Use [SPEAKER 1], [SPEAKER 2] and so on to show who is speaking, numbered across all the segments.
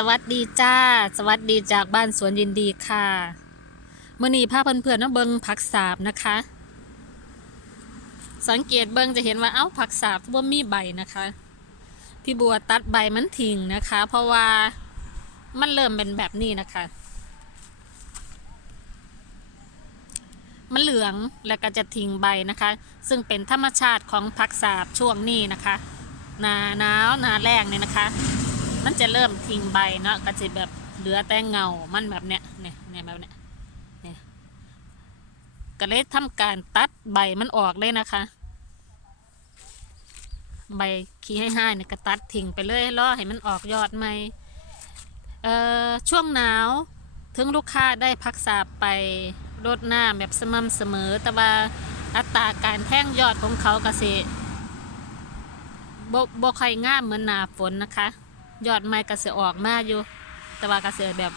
[SPEAKER 1] สวัสดีจ้า สวัสดีจากบ้านสวนยินดีค่ะเมื่อนี้พาเพื่อนๆนะเบิงผักสาบนะคะ สังเกตเบิงจะเห็นว่าเอ้าผักสาบว่ามีใบนะคะ พี่บัวตัดใบมันทิ้งนะคะ เพราะว่ามันเริ่มเป็นแบบนี้นะคะ มันเหลืองแล้วก็จะทิ้งใบนะคะ ซึ่งเป็นธรรมชาติของผักสาบช่วงนี้นะคะ หนาหนาวหนาแรงเนี่ยนะคะ มันจะเริ่มทิ้งใบเนาะก็จะแบบเหลือแต่เงา มันแบบเนี้ยเนี่ยเนี่ยแบบเนี้ยเนี่ยก็เลยทำการตัดใบมันออกเลยนะคะ ใบขี้ให้ห้าเนี่ยก็ตัดทิ้งไปเลยรอให้มันออกยอดใหม่เอ่อช่วงหนาวถึงลูกค้าได้พักษาไปรดหน้ำแบบสม่ำเสมอ แต่ว่าอัตราการแท่งยอดของเขาก็สิบ่บ่ค่อยงามเหมือนหนาฝนนะคะ ยอดไม้ก็สิอออกมาอยู่ แต่ว่าก็สิแบบ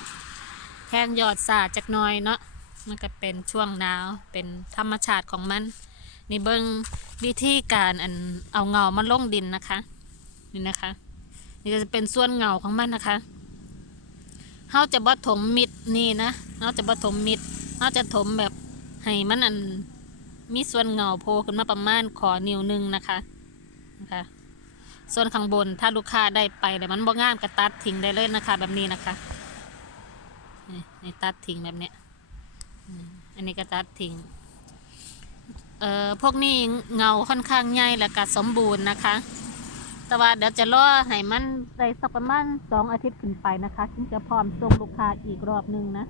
[SPEAKER 1] แทงยอดสาจักน่อยเนาะมันก็เป็นช่วงหนาวเป็นธรรมชาติของมันนี่เบิ้งวิธีการอันเอาเงามันลงดินนะคะนี่นะคะ นี่ก็จะเป็นส่วนเงาของมันนะคะเฮาจะบ่ถมมิดนี่นะเฮาจะบ่ถมมิดเฮาจะถมแบบให้มันอันมีส่วนเงาโผล่ขึ้นมาประมาณขอนิ้วหนึงนะคะนะคะ ส่วนข้างบนถ้าลูกค้าได้ไปแต่มันบ่งามก็ตัดทิ้งได้เลยนะคะ แบบนี้นะคะนี่ตัดทิ้งแบบเนี้ยอันนี้ก็ตัดทิ้งเอ่อพวกนี้เงาค่อนข้างใหญ่และก็สมบูรณ์นะคะ แต่ว่าเดี๋ยวจะรอให้มันได้สักประมาณสองอาทิตย์ขึ้นไปนะคะถึงจะพร้อมส่งลูกค้าอีกรอบหนึงนะ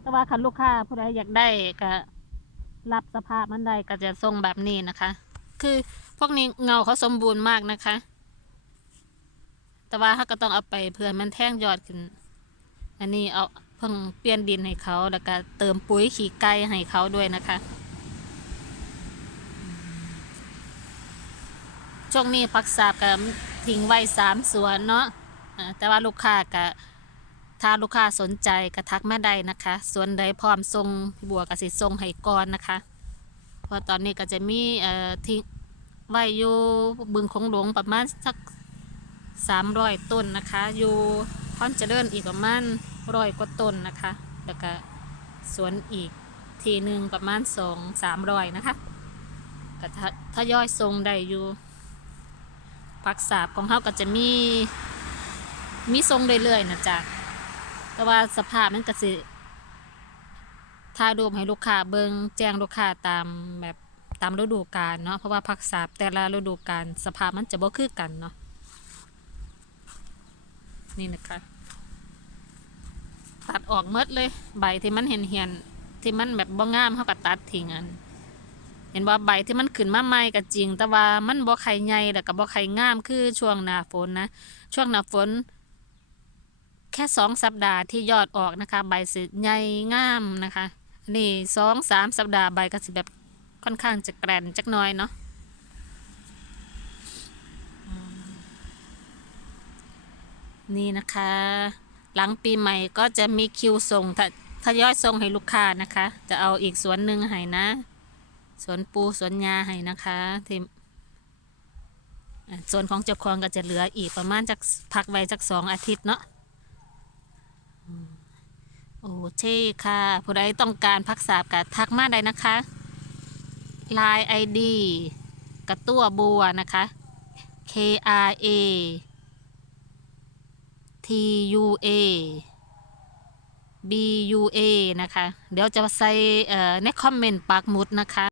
[SPEAKER 1] แต่ว่าคันลูกค้าผู้ใดอยากได้ก็รับสภาพมันได้ก็จะส่งแบบนี้นะคะ คือพวกนี้เงาเขาสมบูรณ์มากนะคะ แต่ว่าเขาก็ต้องเอาไปเพื่อมันแท่งยอดขึ้น อันนี้เอาเพิ่งเปลี่ยนดินให้เขาแล้วก็เติมปุ๋ยขี้ไก่ให้เขาด้วยนะคะช่วงนี้ผักสาบก็ทิ้งไว้สามสวนเนาะแต่ว่าลูกค้าก็ถ้าลูกค้าสนใจก็ทักมาได้นะคะสวนใดพร้อมส่งบัวกสิส่งให้ก่อนนะคะเพราะตอนนี้ก็จะมีเอ่อทิ้งไว้อยู่บึงคงหลวงประมาณสัก สามร้อยต้นนะคะ อยู่พร้อมเจริญอีกประมาณร้อยกว่าต้นนะคะ แล้วก็สวนอีกทีหนึ่งประมาณสองสามร้อยนะคะก็ทะทยอยทรงได้อยู่ผักสาบของเขาก็จะมีมีทรงเรื่อยๆนะจ๊ะแต่ว่าสภาพมันก็สิถ่ายรูปให้ลูกค้าเบิงแจ้งลูกค้าตามแบบตามฤดูกาลเนาะเพราะว่าผักสาบแต่ละฤดูกาลสภาพมันจะบ่คือกันเนาะ นี่นะคะ ตัดออกเมดเลย ใบที่มันเห็นเหียนๆที่มันแบบบ่งามเขาก็ตัดทิ้งอัน เห็นว่าใบที่มันขึ้นมาใหม่ก็จริง แต่ว่ามันบ่ไข่ใหญ่แล้วก็บ่ไข่งามคือช่วงหน้าฝนนะ ช่วงหน้าฝน แค่สองสัปดาห์ที่ยอดออกนะคะ ใบสิใหญ่งามนะคะ นี่สองสามสัปดาห์ใบก็สิแบบค่อนข้างจะแกรนจักน้อยเนาะ นี่นะคะ หลังปีใหม่ก็จะมีคิวส่งทะทยอยส่งให้ลูกค้านะคะ จะเอาอีกสวนหนึ่งให้นะสวนปูสวนยาให้นะคะที่ส่วนของเจ้าของก็จะเหลืออีกประมาณจากพักไว้จากสองอาทิตย์เนาะโอเช่ค่ะ ผู้ใดต้องการพักสาบกับทักมาได้นะคะ Line ID กระตัวบัวนะคะ K R A T U A B U A นะคะ เดี๋ยวจะใส่ในคอมเมนต์ปักหมุดนะคะ